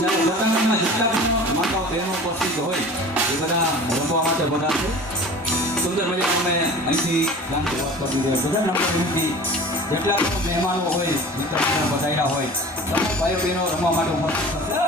પોતાના જેટલા પણ માતાઓ બહેનો ઉપસ્થિત હોય એ બધા રમવા માટે બધા છે. સુંદર મજા અમે અહીંથી ગામથી વાત કરી રહ્યા બધા નંબર અહીંથી જેટલા પણ મહેમાનો હોય મિત્ર બધાયા હોય તમામ ભાઈઓ બહેનો રમવા માટે ઉપસ્થિત થશે.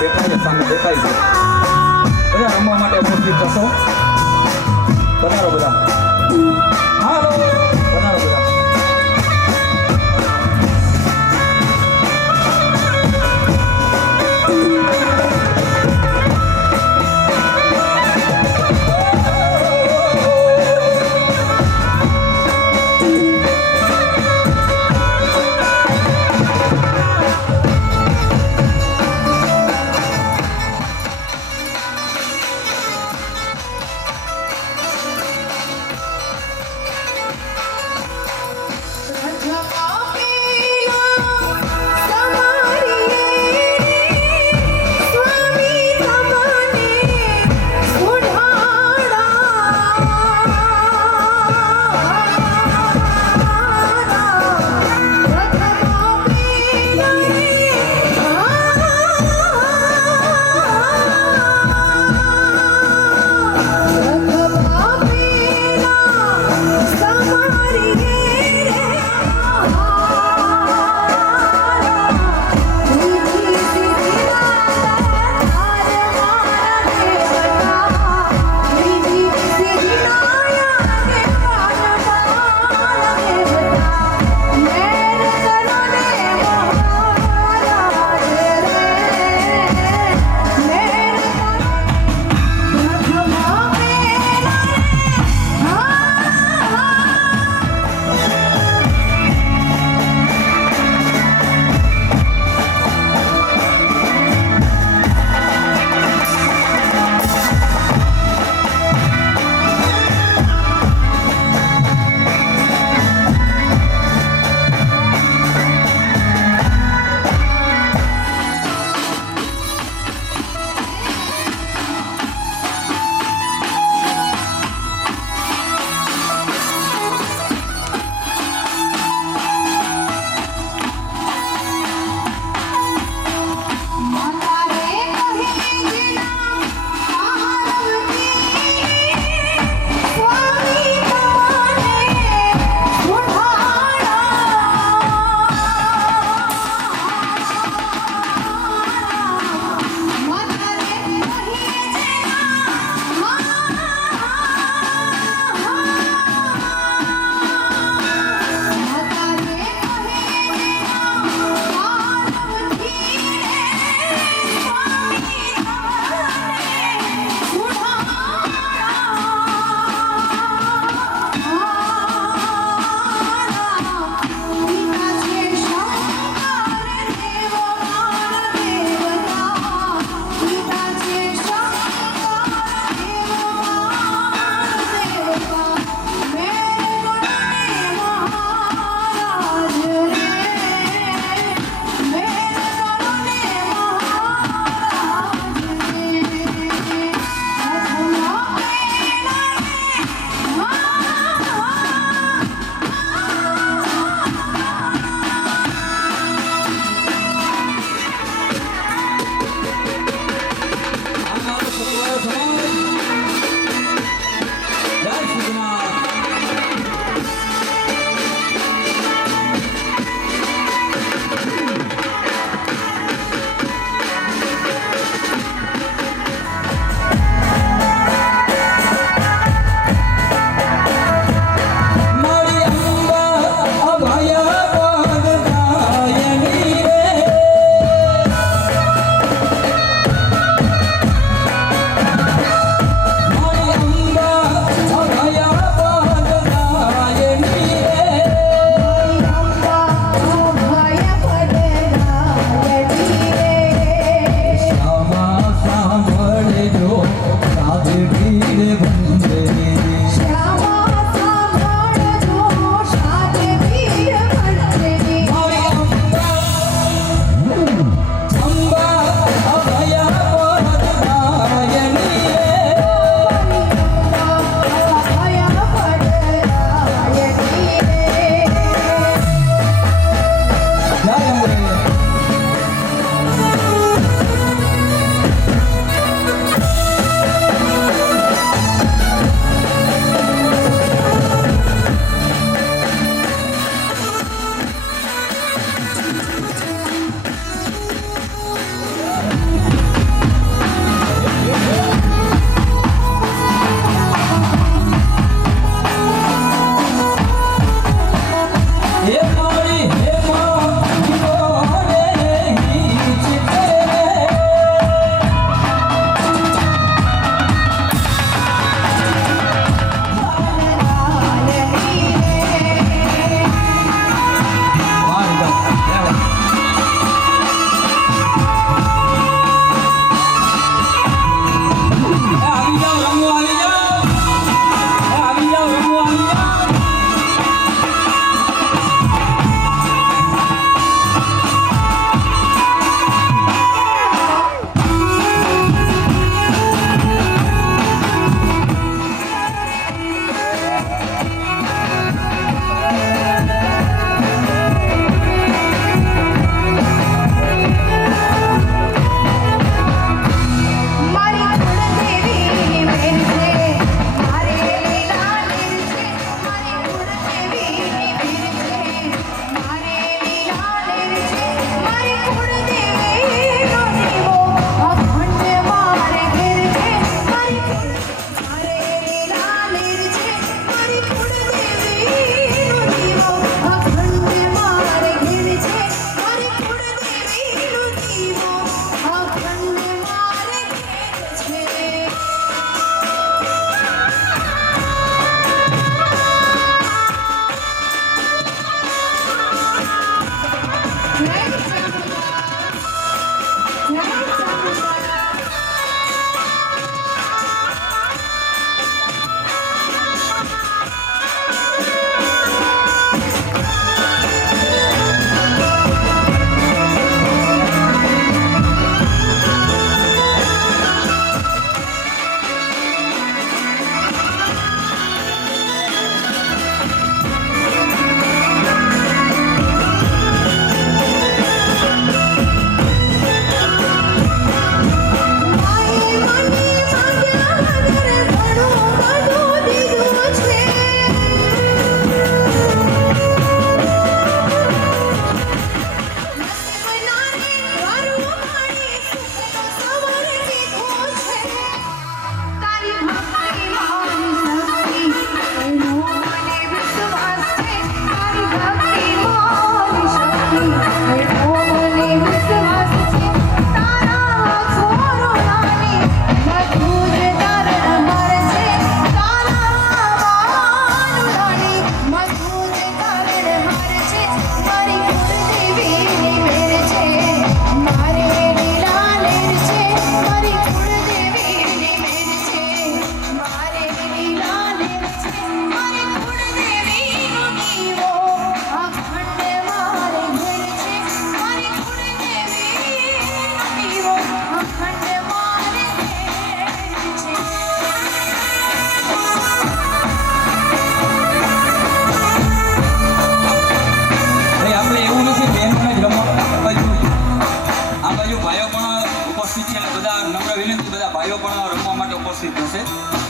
બેઠા છે સામે દેખાય છે બધા રમવા માટે ઉપસ્થિત થશો પધારો બધા હાલો પધારો બધા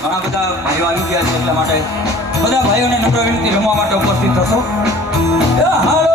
ઘણા બધા ભાઈઓ આવી ગયા છે એટલા માટે બધા ભાઈઓને નમ્ર વિનંતી રમવા માટે ઉપસ્થિત થશો. હાલો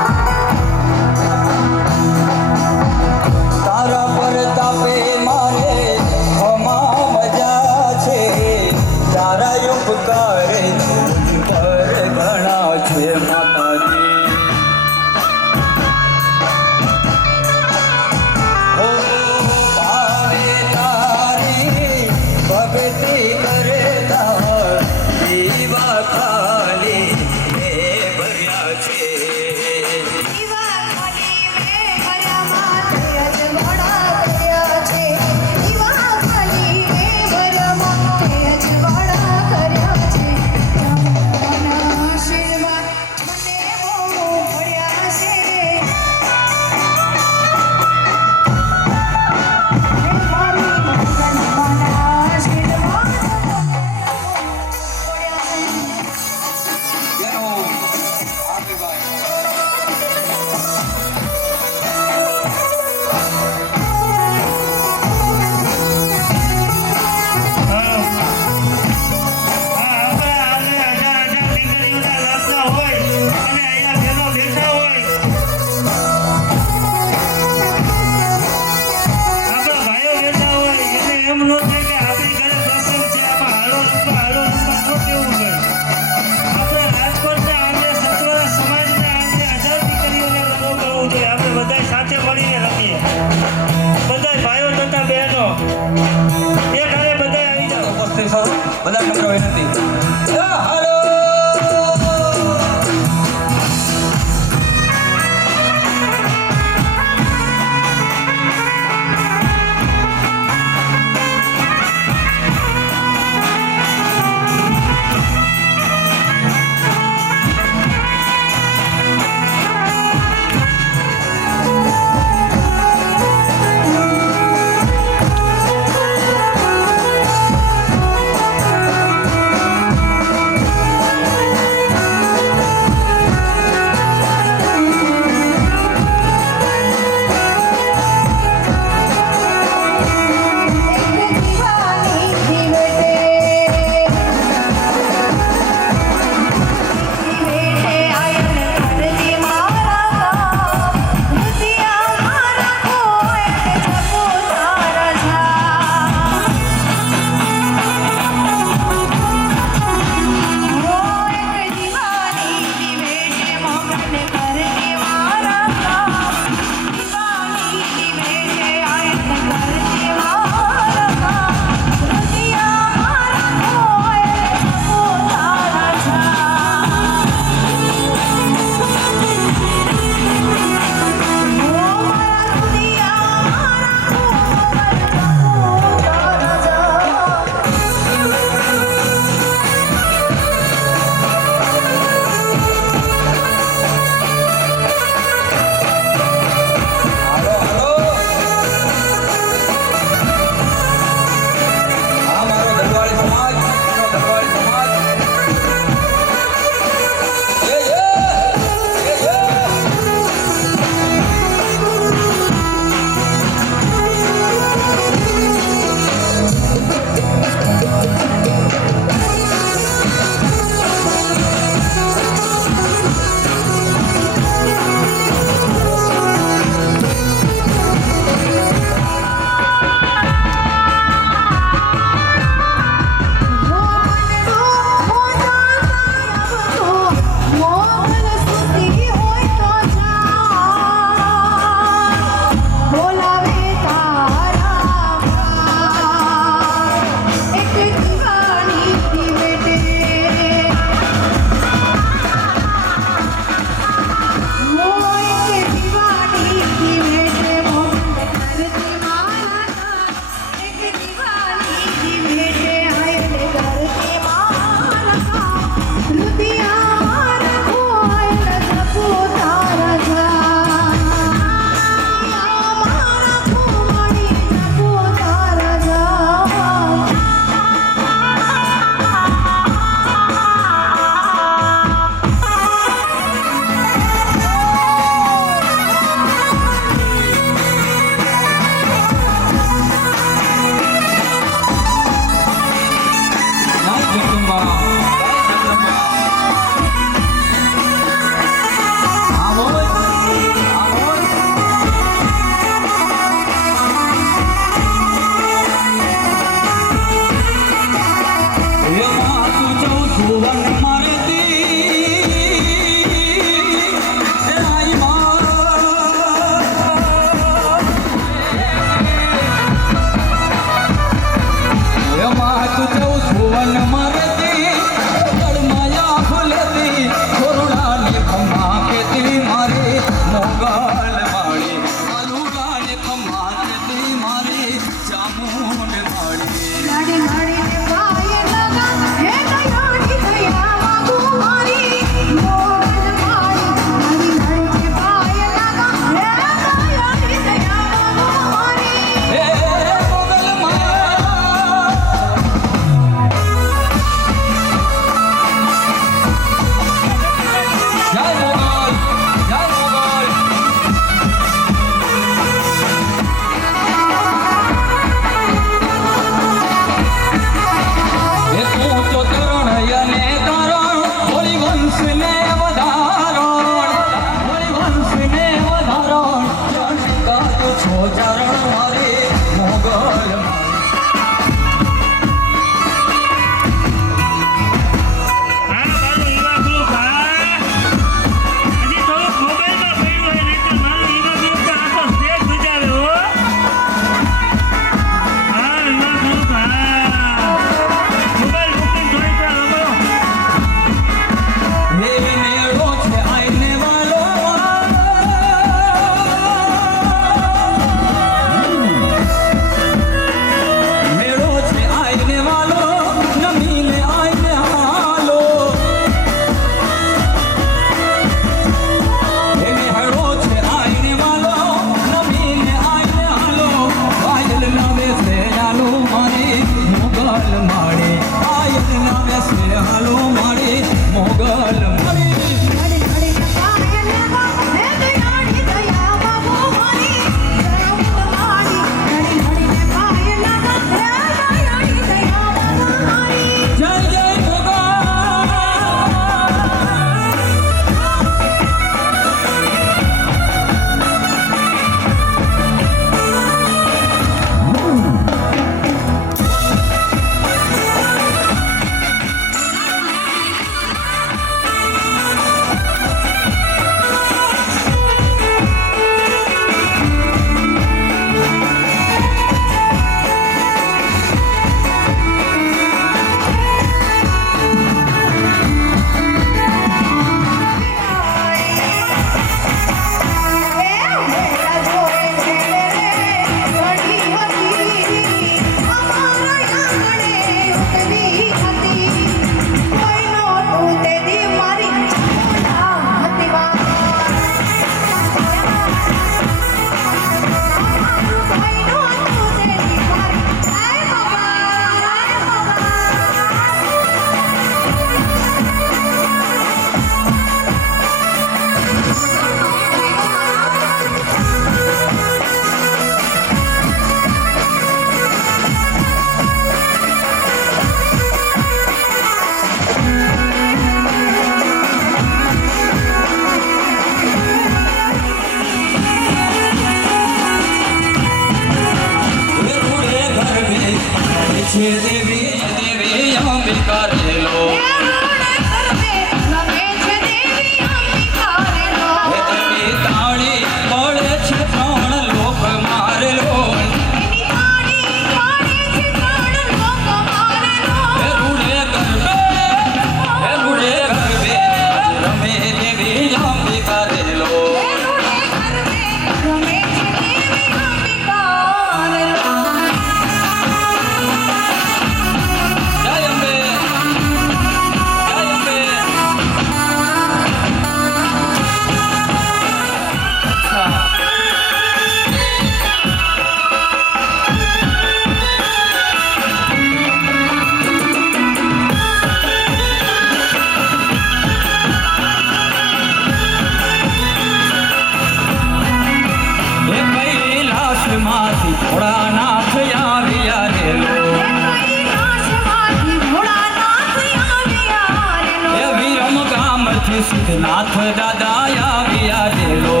નાથ દાદા આવ્યા જેલો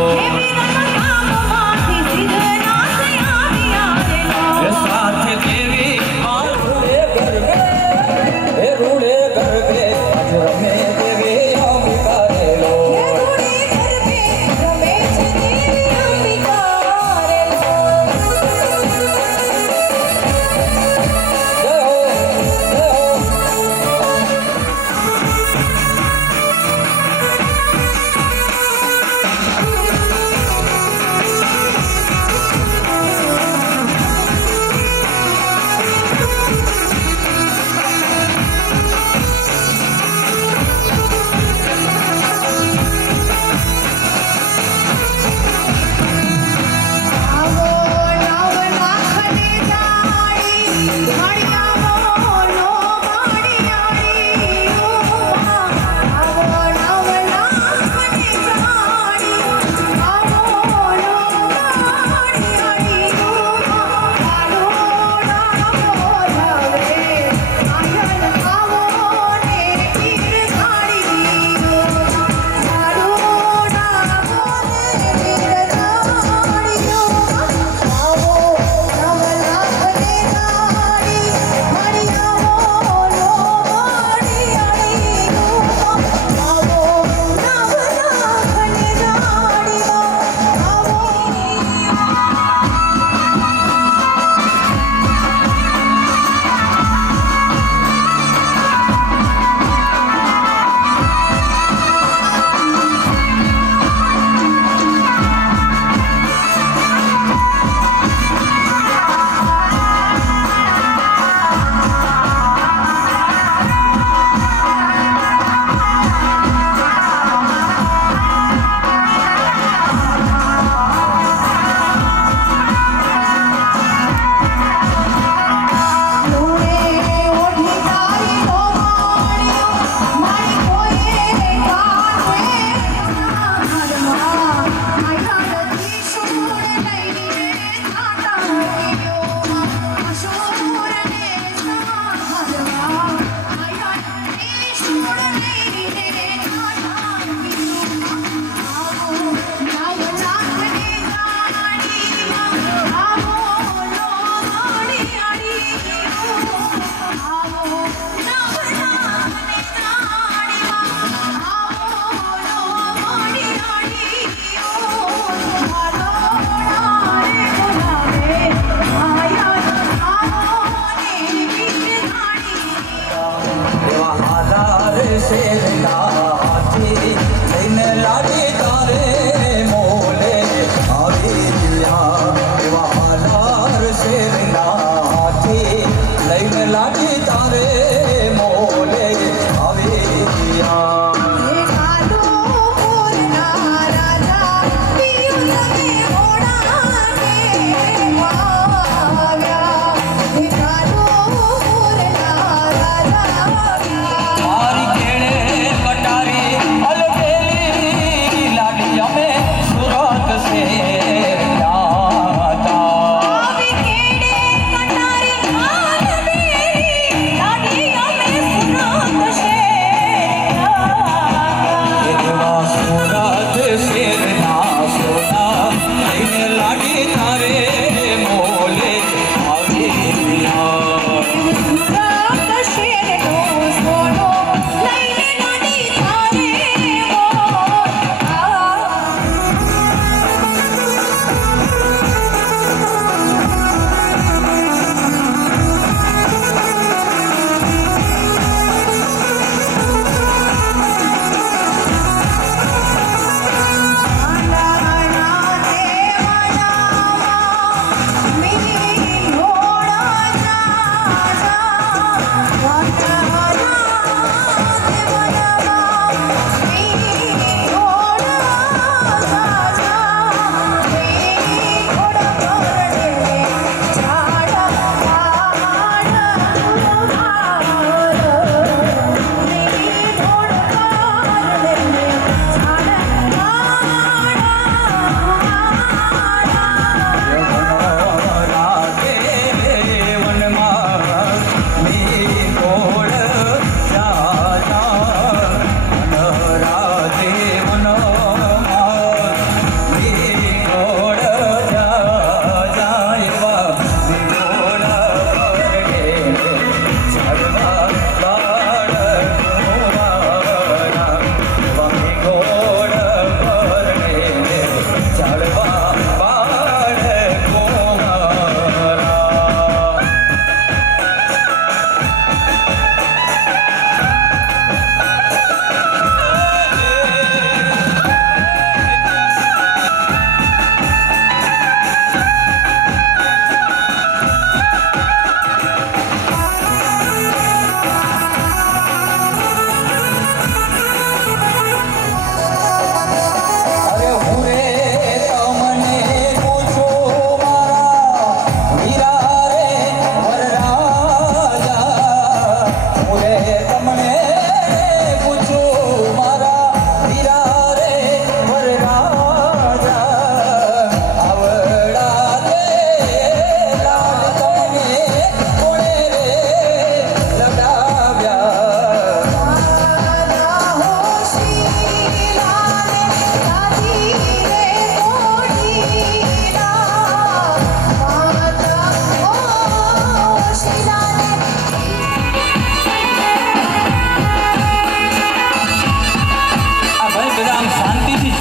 સાથે દેવી રૂડે ગરબે રમે દેવી અંબિકા રેલો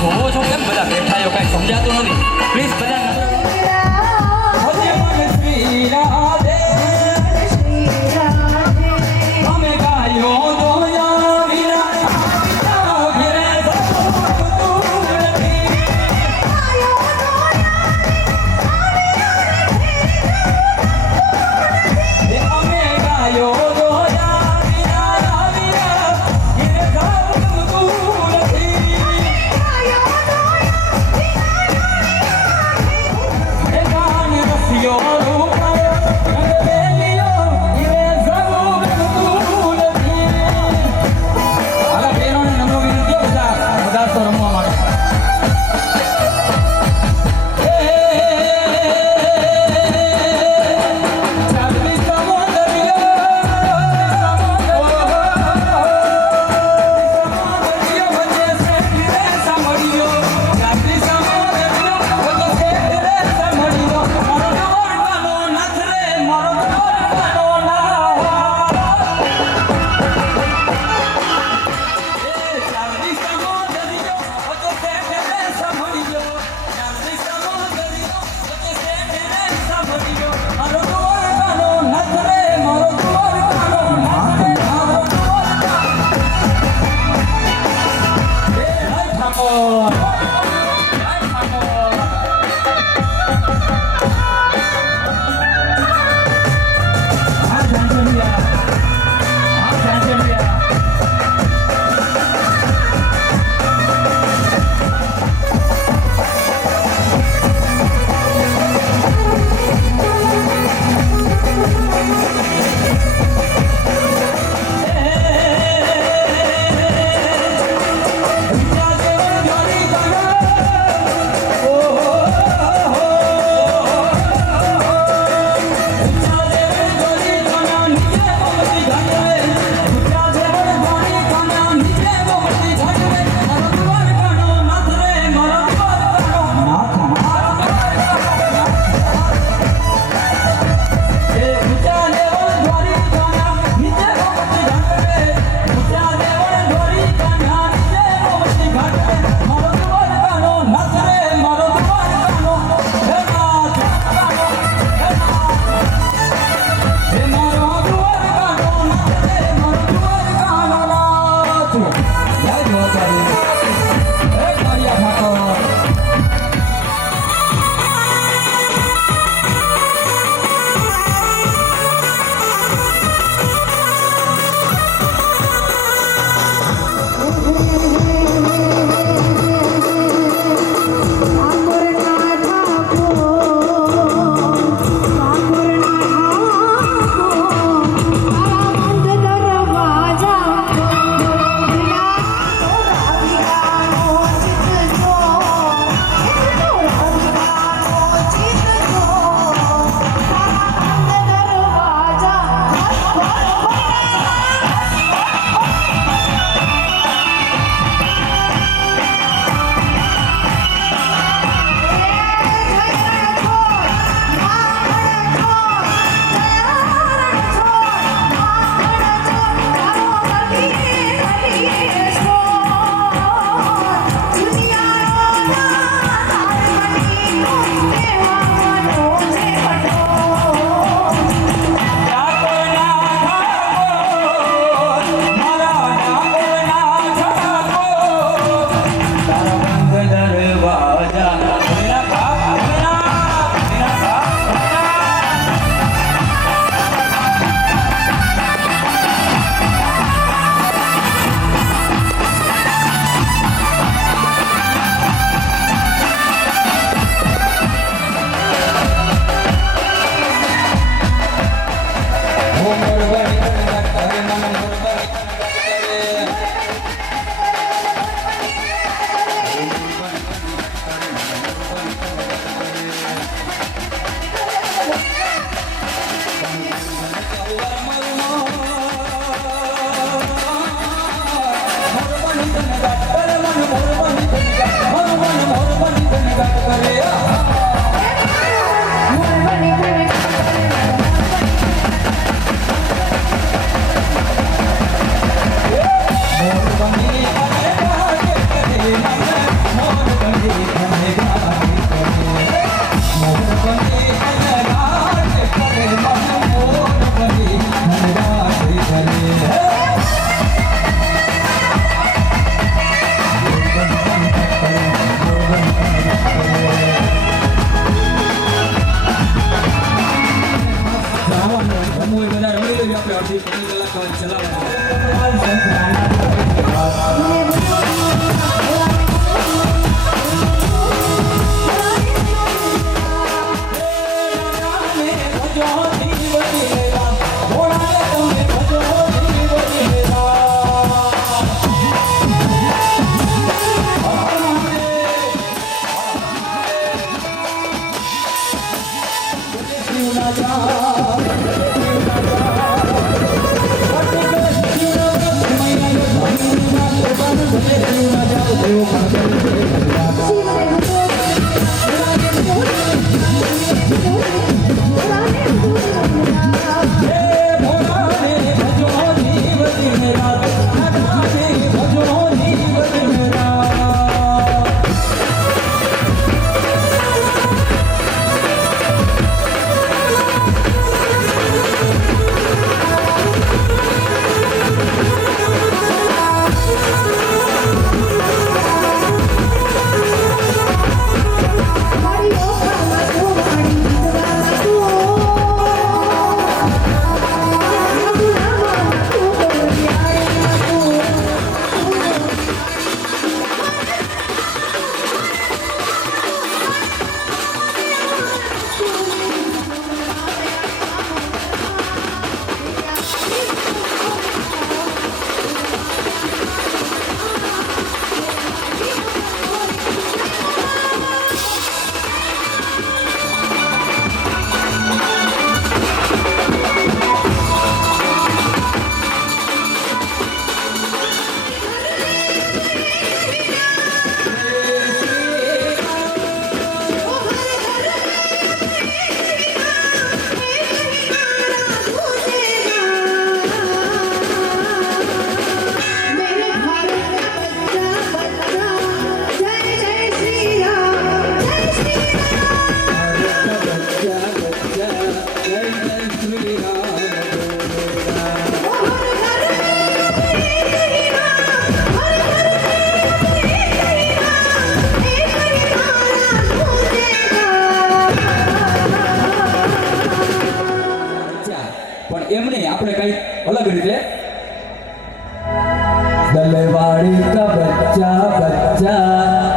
જોવો છો કેમ બધા બેઠા છો કાંઈ સમજાતું નથી પ્લીઝ બધા ભજે મન શ્રી રાધે અમે ગાયો દોયા વિના ઘેરે તું નથી અમે ગાયો દોયા વિના ઘેરે તું નથી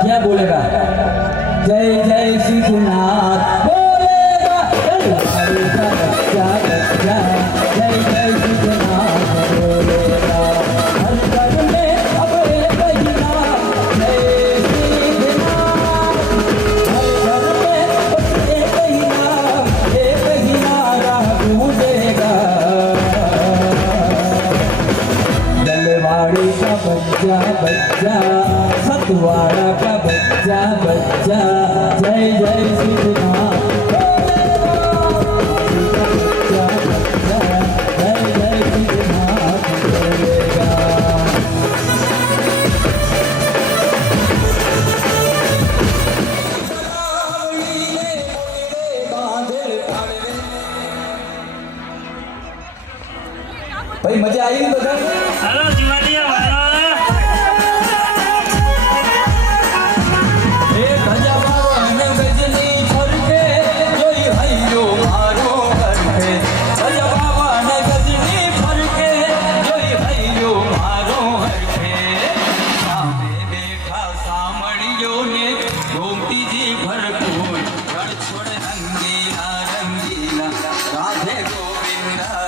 क्या बोलेगा जय जय सिद्धनाथ बोलेगा लल्लारे का बच्चा बच्चा जय जय सिद्धनाथ बोलेगा हर घर में अब एक ही नाम जय सिद्धनाथ हर घर में बस एक ही नारा गूंजेगा दलवाड़ी का बच्चा बच्चा सतवाड़ा का बच्चा बच्चा जय जय सिद्धनाथ बच्चा बच्चा जय जय सिद्धनाथ बोलेगा ભાઈ મજા આવી ને બધા હાલો જીવાલિયા વાળો એ ગજા બાવન ગજની ફરકે જોઈ હૈયો મારો હરખે ગજા બાવન ગજની ફરકે જોઈ હૈયો મારો હરખે સામે દેખા સામળિયો ને ગોમતીજી ભરપૂર રણ છોડ રંગીલા રંગીલા રાધે ગોવિંદા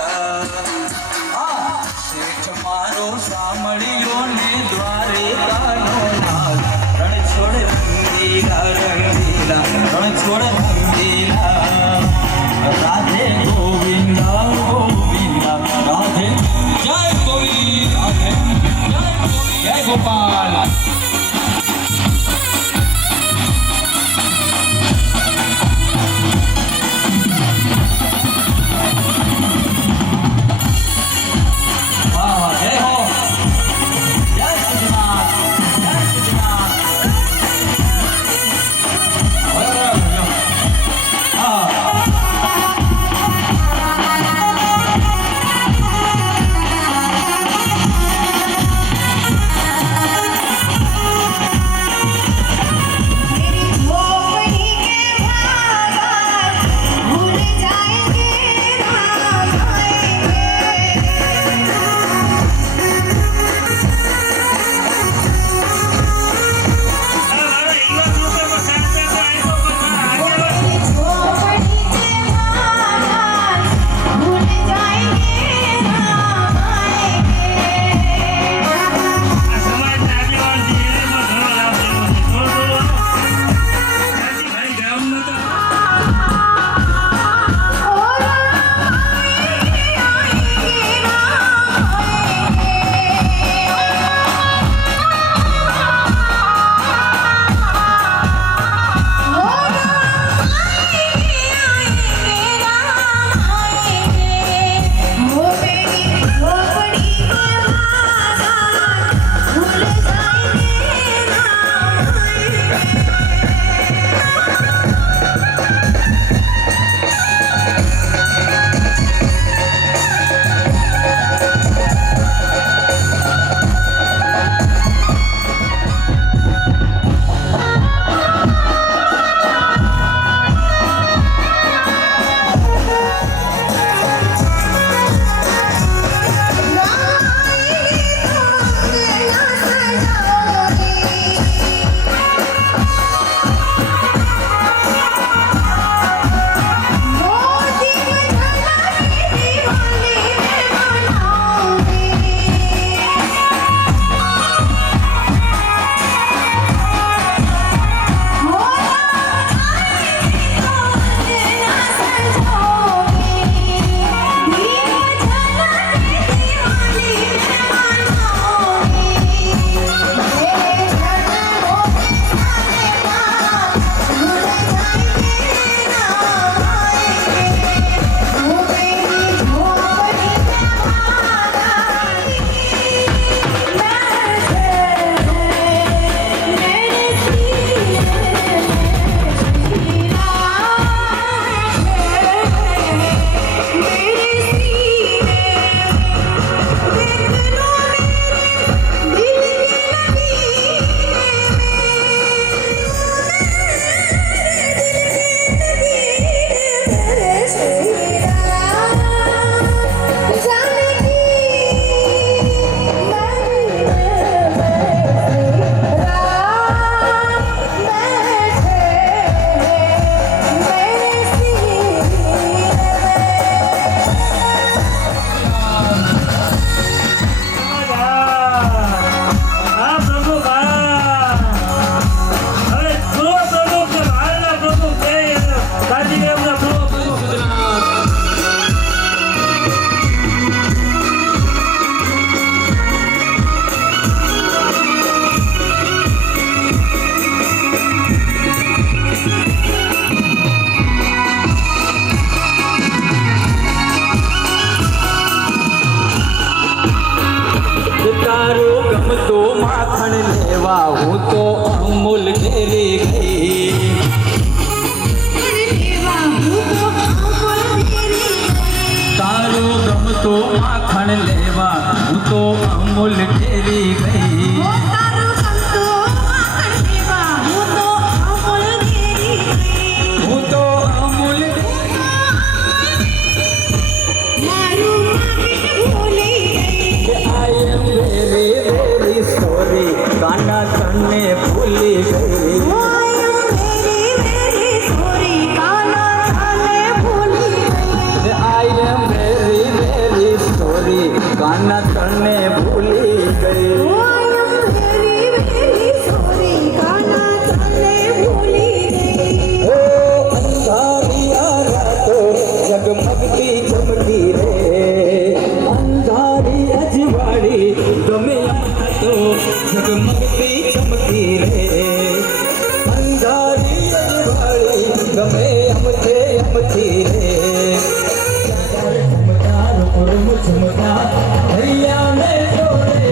શેઠ મારો સામળિયો ને દ્વારિકાનો નાથ રણ છોડ રંગીલા રંગીલા રણ છોડ રંગીલા રાધે ગોવિંદા ગોવિંદા રાધે જય ગોવિંદ રાધે જય ગોપાલ જય હો જય સિદ્ધનાથ જય સિદ્ધનાથ તારી અજવાળી ગમે અમથે અમથી રે ઝુમતા રૂમ ઝુમતા હૈયાને જોડે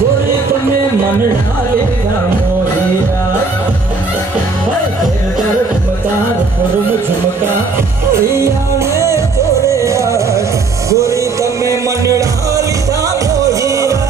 ગોરી તમે મન ડાલે મોહીરા ઝુમતા રૂમ ઝુમતા હૈયાને જોડે ગોરી તમે મન ડાલીધા મોહીરા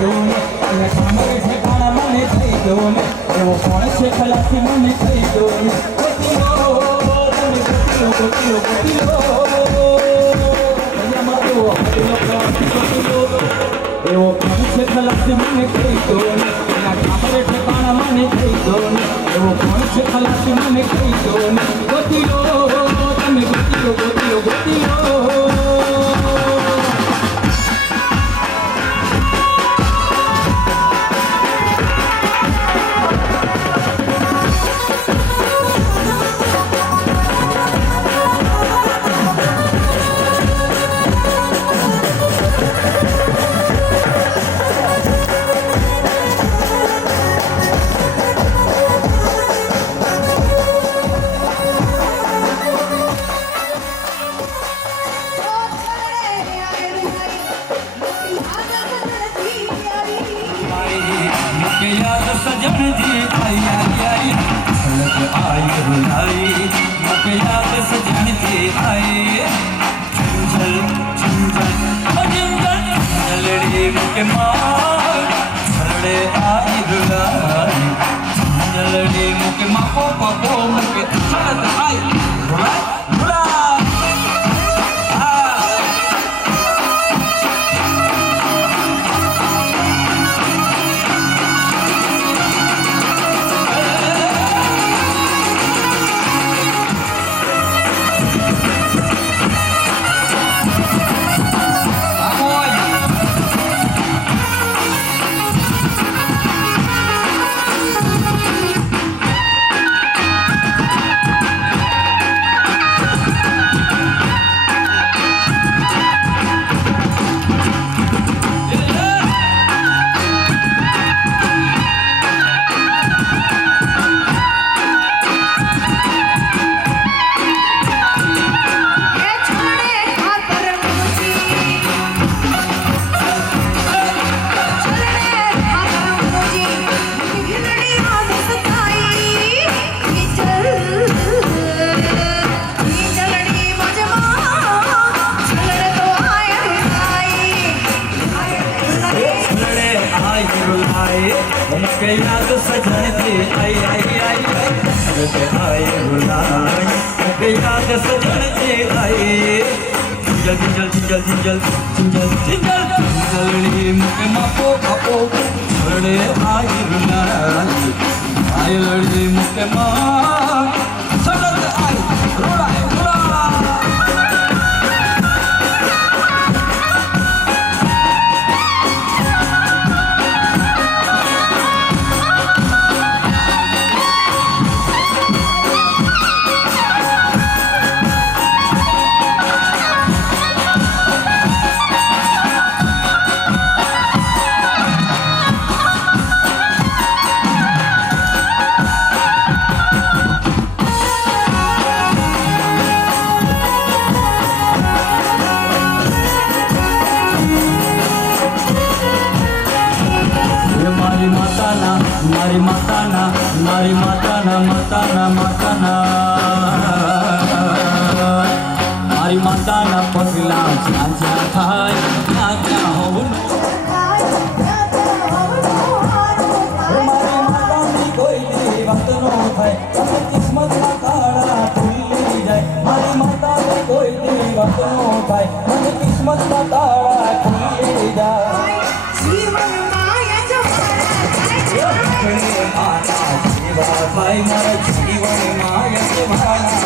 દઉં ને અને કામરે ઠેકાણા મને કહી દઉં ને એવો કોણ છે ખલાસી મને કહી દઉં ને ગોતીલો તમે ગોતીલો એવો કોણ છે ખલાસી મને કહી દઉં ને એના કામરે ઠેકાણા મને કહી દઉં ને એવો કોણ છે ખલાસી મને કહી દઉં ને ગોતીલો તમે ગોતીલો याद सजन जी आई झलक आई रुलाई मुके याद सजन जी आई झुंझल झलड़ी मुके माँ झलड़े आई रुलाई झलड़ी मुके माँ पापो मुके झलक आई रुलाई मुके याद सजन जी आई रुलाई मुके याद सजन जी आई झलड़ी मुके मापो पापो झलड़े आई रुलाई आई लड़ी मुके माँ झलक आई रुलाई मारी माता ना पगला जा खाय ना हो कोई वक्त नो थाय किस्मत ना तारा खुली जाए मारी माता कोई वक्त नो थाय किस्मत ना तारा खुली जाए जीवन माया भाई मारा जीवन माया जमाना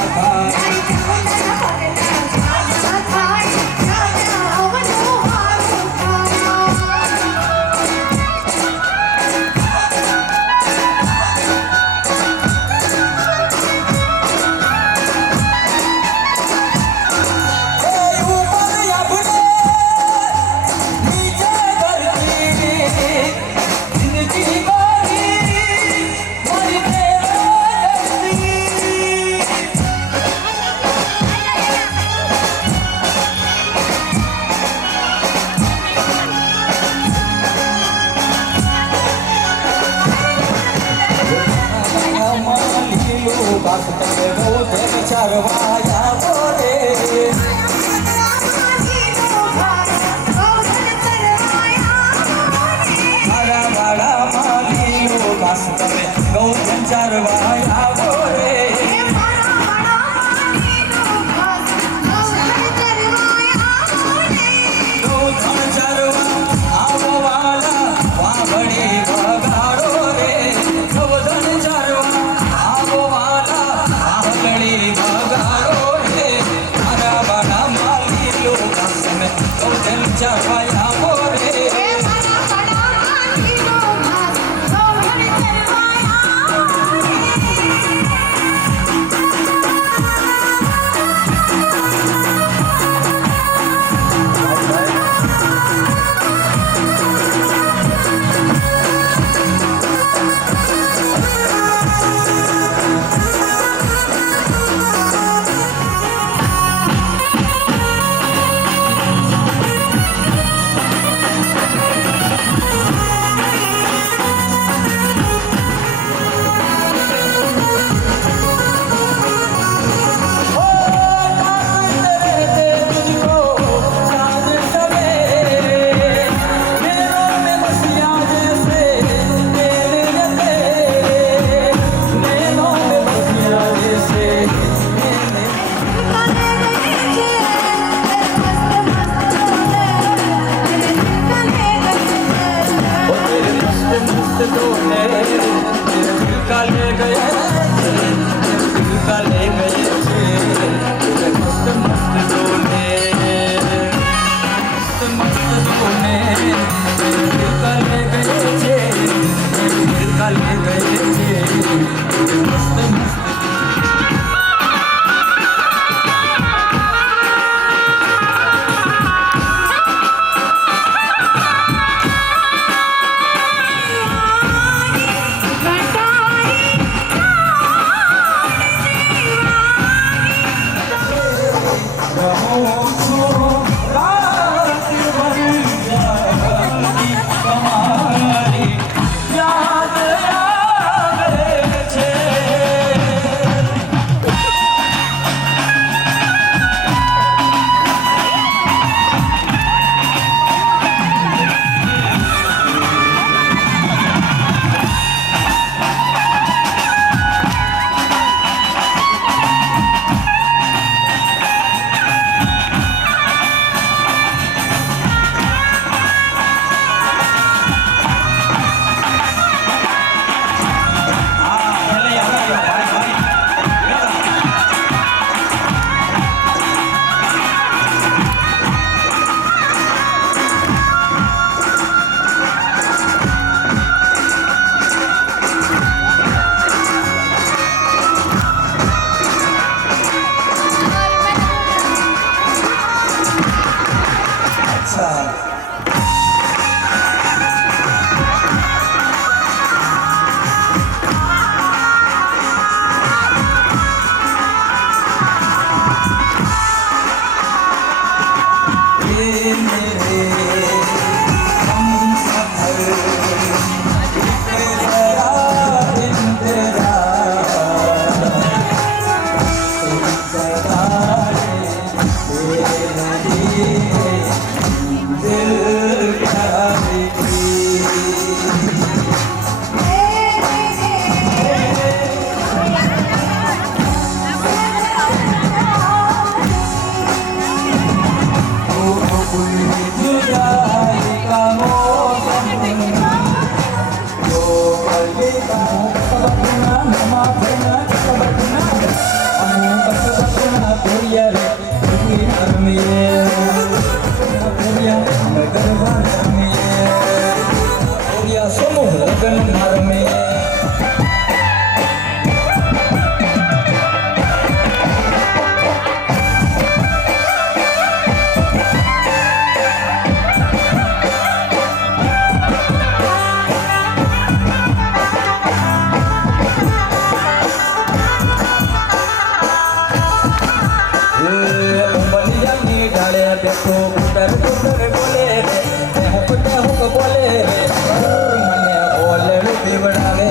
चारवाया बोले ખાસ તમે ગૌધન ચારવા આવો રે ગૌધન ચારવા આવો વાલા વાઘડી વગાડો રે ગૌધન ચારવા આવો વાલા વાઘડી વગાડો રે મારા બાના માલી લો તમે ગૌધન ચારવા આવો રે બેઠો પુટર પુટર બોલે રે હુક બોલે રે મને ઓલડ પીવડાવે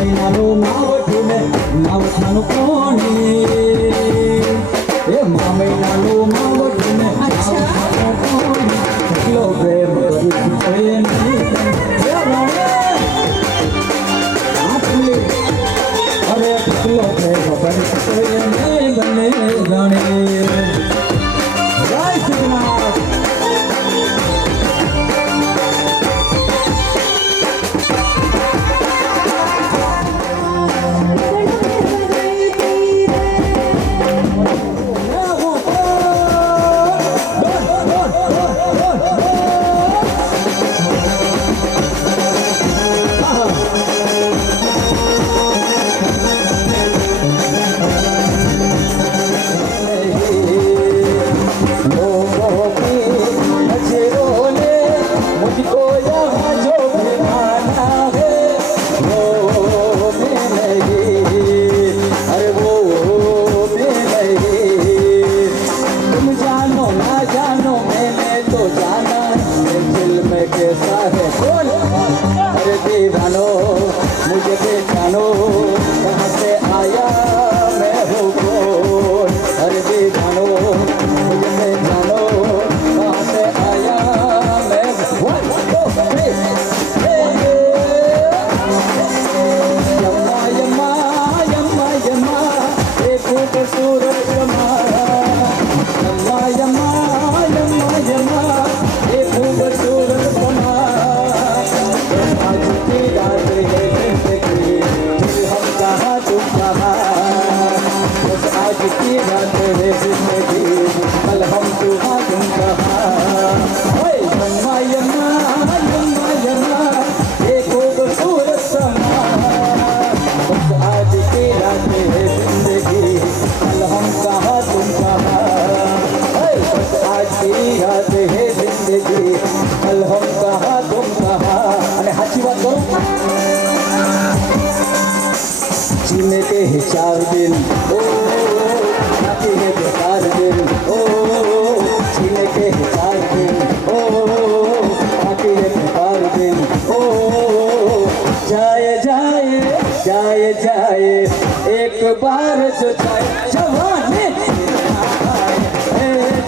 માયનાનું માવઠું ને માવઠાનું પાણી એ મામૈનાનું માવઠું ને માવઠાનું પાણી કેટલો પ્રેમ કરું છું એને એ રાણે અરે કેટલો પ્રેમ કરું છું એને બને જાણે જય શ્રીનાથ मुझे पहचानो कहाँ से आया मैं हूँ कौन अरे दीवानो मुझे पहचानो कहाँ से आया मैं यम्मा यम्मा यम्मा यम्मा एक सूरज हमारा यम्मा यम्मा यम्मा यम्मा एक सूरज हमारा आज की रात है आज की रात है जिंदगी कल हम तुहा तुम कहा यम्मा यम्मा यम्मा यम्मा एक खूबसूरत समा बस आज की रात है जिंदगी कल हम कहा तुम कहा बस आज की रात है जिंदगी कल हम कहा तुम कहा अरे हाची बात करो जीने के ही 4 दिन ओ बाकी है बेकार दिन ओ जीने के ही 4 दिन ओ बाकी है बेकार दिन ओ जाए जाए जाए जाए एक बार जो जाए जवानी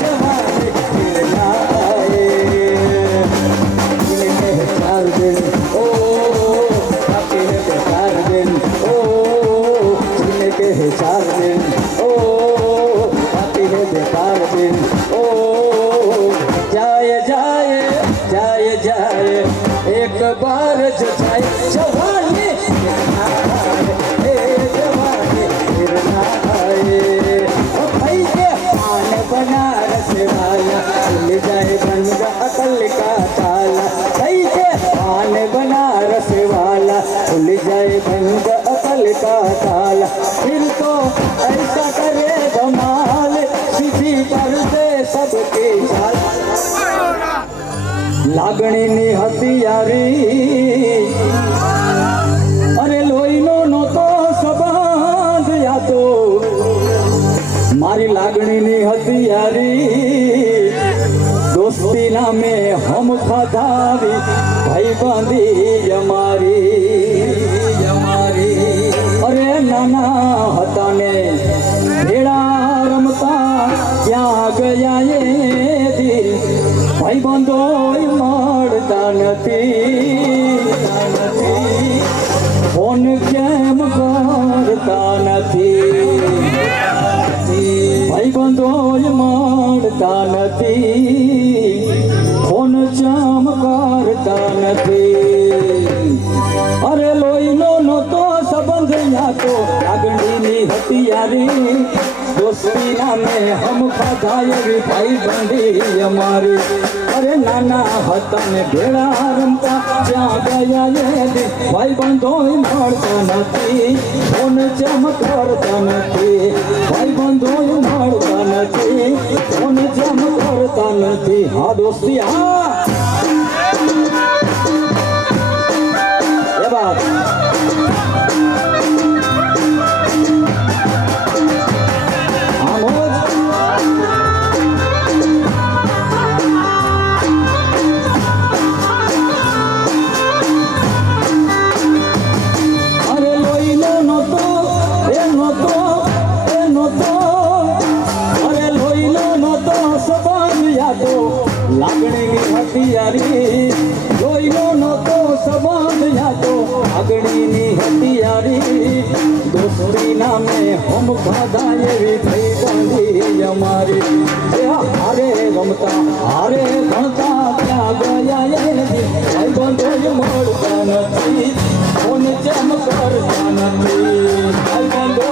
जवानी फिर ना आए जीने के ही 4 दिन ओ बाकी है बेकार दिन ओ के 4 दिन ओ आती है बेकार दिन ओ जाए जाए जाए जाए एक बार जो जाए जवानी जवानी फिर ना आए ओ भाई के पान बनारस वाला खुल जाए बंद अकल का ताला भाई के पान बनारस वाला खुल जाए बंद अकल का ताला फिर तो ऐसा करे धमाल सीधी कर दे सबके चाल लागणी नी हथियारी अरे लोईनो नो तो संबंध या तो मारी लागणी नी हथियारी दोस्ती नामे हम खाधावी भाई बांधी हमारी अरे नाना હતા ને ભેળા રમતા ક્યાં ગયા એ દિલ ભાઈ બંધો મળતા નથી ફોન કેમ કરતા નથી ભાઈ બંધો મળતા નથી ફોન ચમ કરતા નથી અરે લોહીનો નહોતો સંબંધ યા તો લાગણીની હથિયારી દોસ્તી નામે હમ ખાધાયેલી ભાઈ બંધી અમારી અરે નાના હતા ને ભેળા રમતા જ્યાં ગયા એ ભાઈ બંધો મળતા નથી ફોન ચમ કરતા નથી ભાઈ બંધો મળતા નથી ફોન ચમ કરતા નથી હા દોસ્તી હા એ વાત અરે હથિયારી જોઈનો નહોતો સંબંધ યાતો આગળની હથિયારી દોસ્તી નામે હોમ ખાધા એવી થઈ બાંધી અમારી હારે રમતા હારે ભણતા ત્યાં ગયા એની ભાઈબંધો મળતા નથી કોણ જેમ કરતા નથી ભાઈબંધો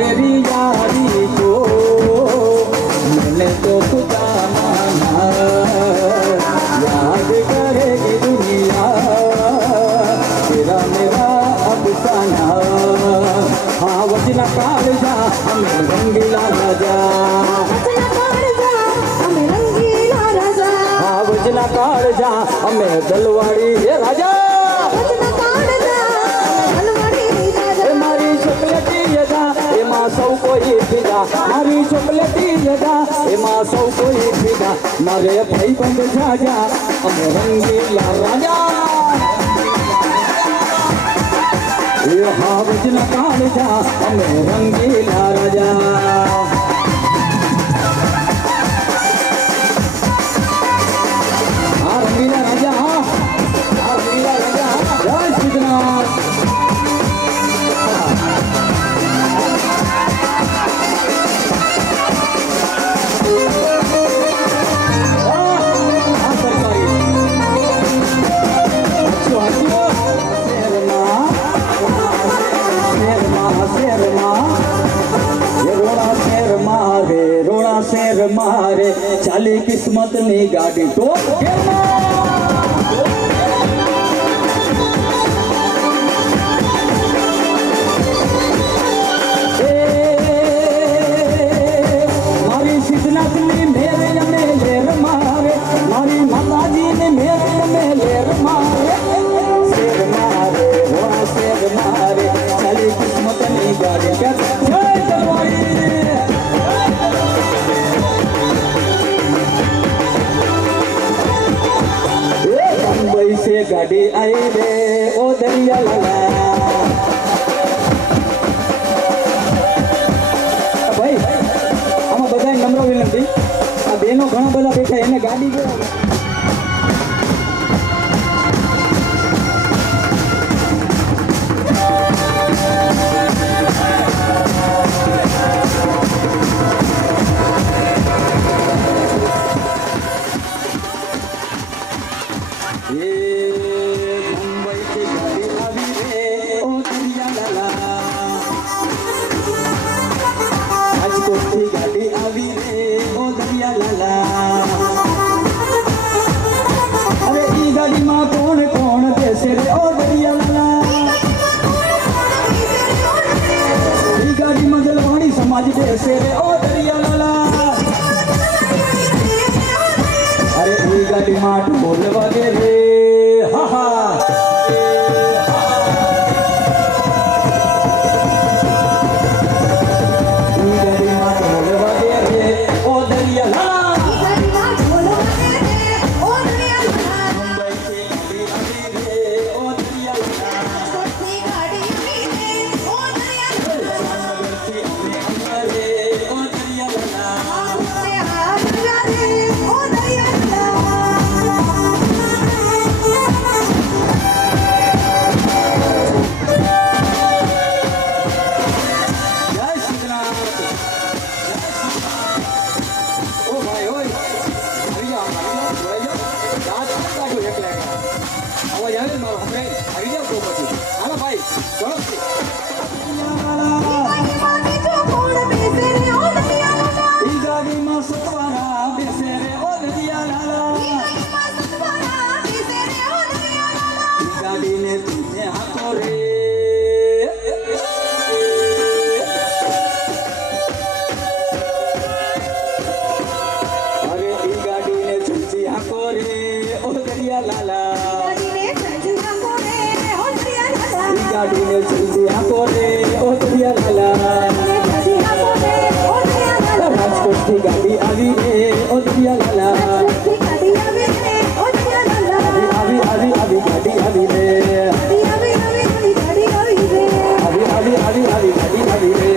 तेरी यारी को मैंने तो खुदा माना, याद करेगी दुनिया तेरा मेरा अफसाना। हाँ वजना कालजा हमें रंगीला राजा, हाँ वजना कालजा हमें दलवाड़ी ये राजा, બધા એમાં સૌ કોઈ ભેગા મારે ભાઈબંધ જાજા અમે રંગીલા રાજા એ હાવજના કાળજા અમે રંગીલા રાજા હા રંગીલા રાજા હા રંગીલા રાજા જય સિદ્ધનાથ શેર મારે ચાલી કિસ્મત ની ગાડી તો મારી સિદ્ધનાથ ની મેરે અમે લેર મારે મારી માતાજી ને મેરે અમે લેર મારે શેર મારે રોણા શેર મારે ચાલી કિસ્મત ની ગાડી જય તલવારી से गाड़ी आई रे ओ दरिया लाला भाई आमा બધા નમ્ર વિનંતી આ બેનો ઘણા બધા બેઠા એને ગાડી ગયો से रे ओ दरिया लाला अरे ई गाड़ी माट बोलवा दे रे हा हा ई गाड़ी माट बोलवा दे रे ओ दरिया लाला ई गाड़ी माट बोलवा दे रे ओ दरिया लाला मुंबई से गाड़ी आई रे ओ दरिया लाला सच्ची गाड़ी आई रे ओ दरिया लाला गाड़ी आवी रे ओ दरिया लाला गाड़ी आवी रे ओ दरिया लाला आवी आवी आवी गाड़ी आवी रे आवी आवी आवी गाड़ी आवी रे आवी आवी आवी आवी गाड़ी आवी रे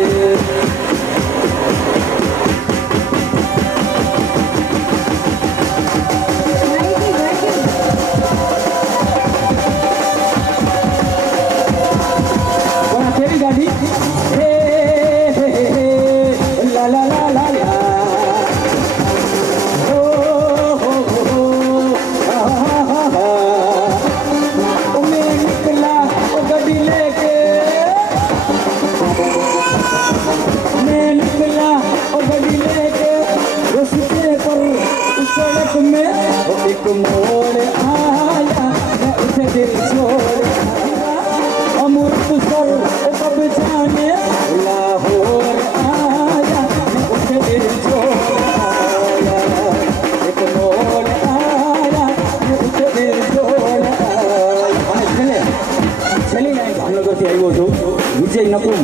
गाड़ी ला ला ला ला ला सड़क में एक मोड़ आया मैं उसे दिल छोड़ अमृतसर कब जाने लाहौर आया मैं उसे दिल छोड़ आया एक मोड़ आया मैं उसे दिल छोड़ आया છેલ્લી લાઈન ભાવનગરથી આવ્યો છું વિજય નકુમ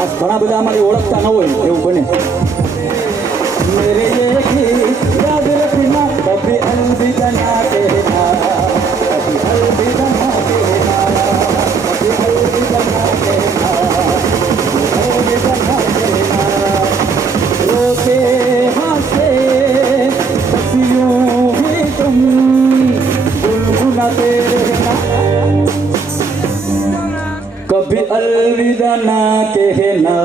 આ ઘણા બધા અમારી ઓળખતા ન હોય એવું બને मेरे ये गीत याद रखना, कभी अलविदा ना कहना, कभी अलविदा ना कहना, कभी अलविदा ना कहना, अलविदा ना कहना। रोते हंसे बस यूं ही तुम गुनगुनाते रहना, कभी अलविदा ना कहना।